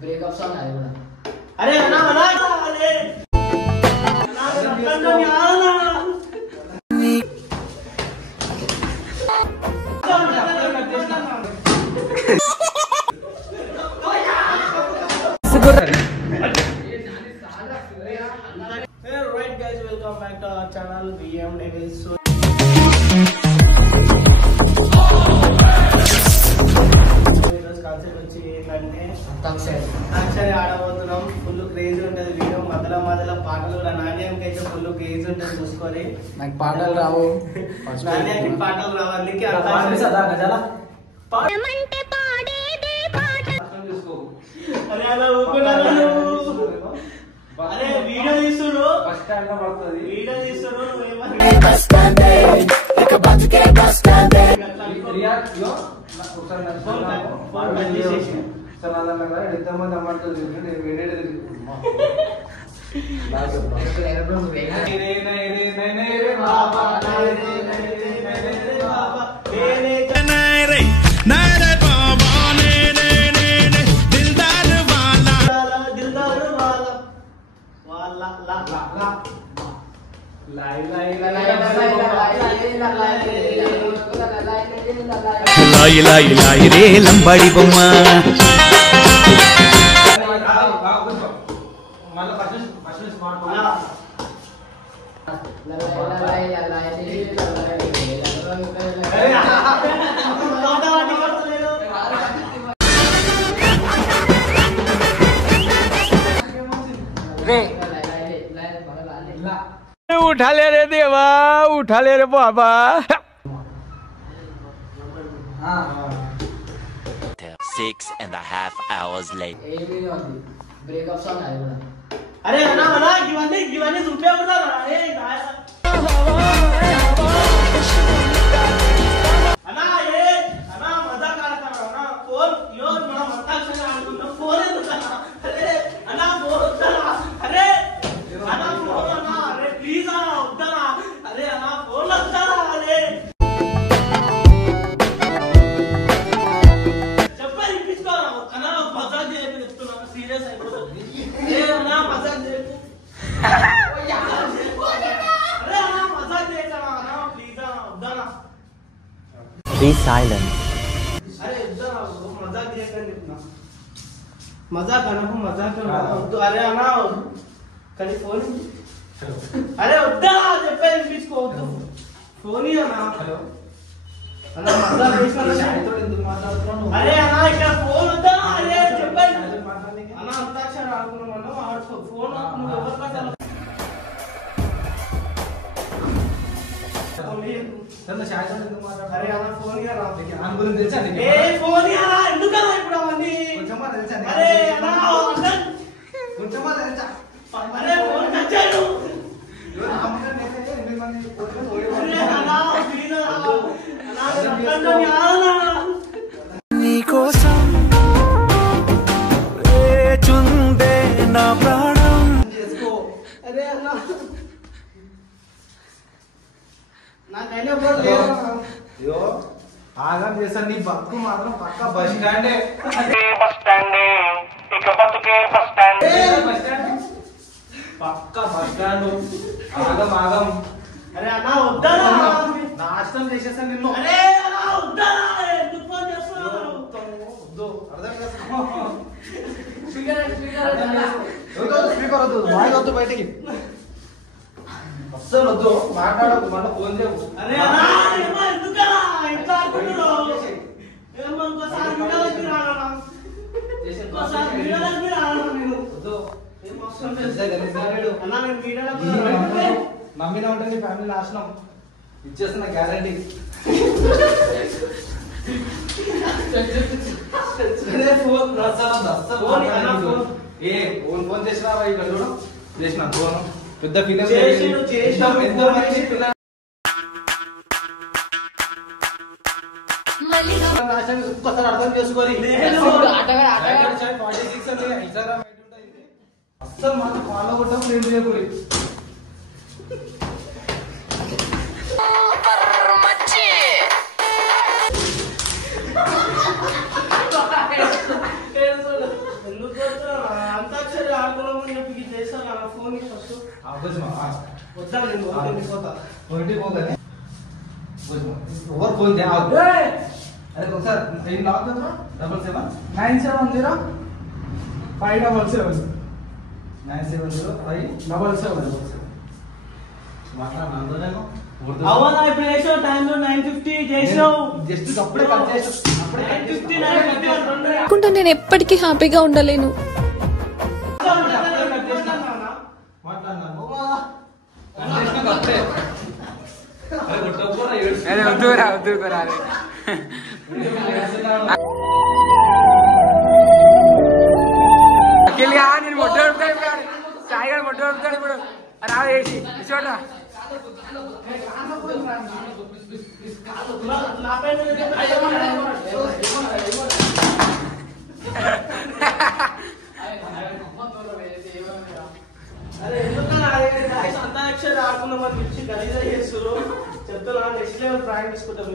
Breakup song అది కూడా. అరే అన్నా అన్నా అరే Alright guys, welcome back to our channel VM Devils. Concept వచ్చి ఏంటంటే అక్షరి ఆడబోతున్నాం. ఫుల్ క్రేజ్ ఉంటుంది వీడియో. మధ్యలో పాటలు కూడా నాణ్యానికి అయితే ఫుల్ క్రేజ్ ఉంటుంది. చూసుకొని నాకు పాటలు రావు. నాణ్యానికి పాటలు రావు. అందుకే అరే అలా ఊరుకున్నాను. అరే వీడియో తీస్తుడు వీడియో తీస్తుడు లంబాడి బొమ్మ उठा ले रे देवा, उठा ले रे बाबा. 6.5 hours later. బ్రేకప్ సాంగ్ అది కూడా. అరే అన్నా అన్నా ఇవన్నీ చూపే ఉన్నారా? అన్నా అన్నా మజా కాడతారా అన్నా? ఫోన్ యోర్ మన మస్తాక్షరి ఆడుతున్నా. ఫోన్ ఎందుకన్నా? అరే అన్నా ఫోన్ వద్దానా? అరే అన్నా ఫోన్ అన్నా. అరే ప్లీజ్ అన్నా వద్దానా? అరే అన్నా ఫోన్ వద్దానా? అరే చెప్పాలి ఇప్పించుకోరా అన్నా. మజాక్ చేయకు చెప్తున్నా. సీరియస్ అయిపోతుంది. ఏ అన్నా మజాక్ చేయకు. అరే అన్నా మజాక్ చేయకరా అన్నా. ప్లీజ్ అన్నా వద్దానా? Be silent. అరే వద్దానా మజాక్ చేయకని చెప్తున్నా. మజాక్ అనకు మజాక్ వద్దు. అరే అన్నా కానీ ఫోన్ అరే వద్దా చెప్పేది వినిపించుకోవద్దు. ఫోన్ అన్నా. అన్నా మజాక్ చేసిన అరే అన్నా ఇక్కడ ఫోన్ వద్దా? అరే చెప్పేది అన్నా అంతాక్షరి ఆడుకున్నామన్నా. ఆడుకో ఫోన్ నువ్వు ఎవరు కట్టాలి? అరే అన్నా ఫోన్ తెలుసా? ఏ ఫోన్ అన్నా ఎందుకన్నా ఇప్పుడు అవన్నీ? అరే అన్నా అరే ఫోన్ తెచ్చాడు. అరే అన్నా ప్లీజ్ అన్నా నీకోసం వేచుందే నా ప్రాణం. చేసుకో. అరే అన్నా నాకైనా ఎవరు లేరు. ఆగం చేస్తాను. నీ బతుకు మాత్రం పక్క బస్ స్టాండే. పక్క బస్ స్టాండ్. ఆగం అరే అన్నా వద్దానా? నాశనం చేసేస్తాను నిన్ను. అరే అన్నా వద్దానా? ఎందుకు ఫోన్ చేస్తున్నావు? అర్థం చేసుకో. స్పీకర్ స్పీకర్ వద్దు. మాయొద్దు బయటికి. అస్సలు వద్దు. మాట్లాడకు. మళ్ళీ ఫోన్ చేయకు. అరే అన్నా ఏమో ఎందుకన్నా ఇంట్లో ఆడుకుంటున్నావు? ఏమో ఇంకోసారి వీడియోలకి రానా? ఇంకోసారి వీడియోలకి రానా నేను? వద్దు. ఏం అవసరం లేదు. అన్నా నేను వీడియోలకి నమ్మినా ఉంటే నీ ఫ్యామిలీ నాశనం. ఇచ్చేస్తున్నా గ్యారంటీ. ఫోన్ చేసినా చేసిన ఫోన్ పెద్ద ఫిలిం ఒక్కసారి అర్థం చేసుకోవాలి. అస్సలు మాకు ఫాలో కొట్టాం. ఫ్రెండ్ చేయకూడదు. ఎందుకు అంతాక్షరి ఆడుకున్నామని చెప్పి చేస్తాను నా ఫోన్ ఫస్ట్ వద్దా నేను పోతా ఓవర్ ఫోన్ అదే ఒకసారి ఏం లాక్ 970 577 970 మాట్లాడినా అవునా ఇప్పుడు చేసావు టైంలో 9:50 చేసావు జస్ట్ అప్పుడే కట్ చేసావు అప్పుడే 9:50 అనుకుంటా నేను ఎప్పటికీ హ్యాపీగా ఉండలేను. వద్దురా నేను మొట్ట సాయి గారు మొట్ట ఇప్పుడు రా వేసి చూడరా అరే ఎందుకన్నా అంతాక్షరి ఆడుకున్నామని పిలిచి గలీజా చేస్తారు చెప్తున్నా నెక్స్ట్ లెవెల్ ప్రాంక్ తీసుకుంటాం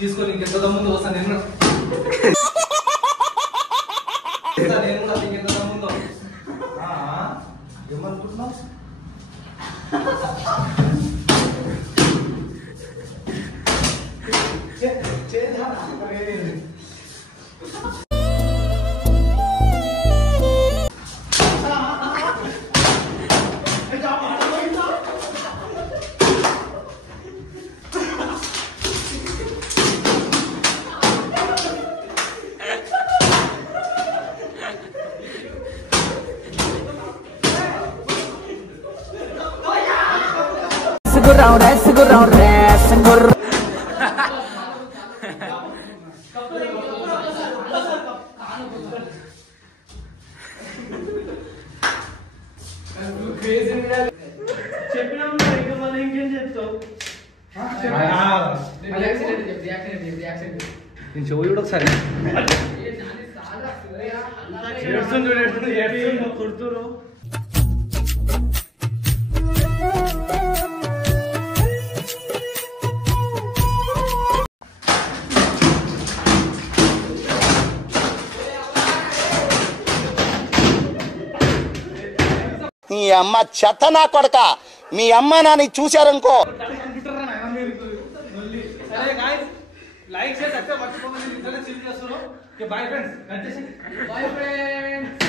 తీసుకొని ఇంకెంత ముందు వస్తాను నేను ఇంకెంత ముందు ఏమనుకుంటున్నావు చెప్పినా ఇంకా మళ్ళీ ఇంకేం చెప్తావు నేను చెవు చూడ ఒకసారి కుడుతురు నీ అమ్మ చెత్త నా కొడక మీ అమ్మ నాని చూశారనుకో లైక్ చేసి అక్కడ మర్చిపోమని ఇంటర్లో చిల్ చేస్తున్నావు బాయ్ ఫ్రెండ్స్ బాయ్ ఫ్రెండ్స్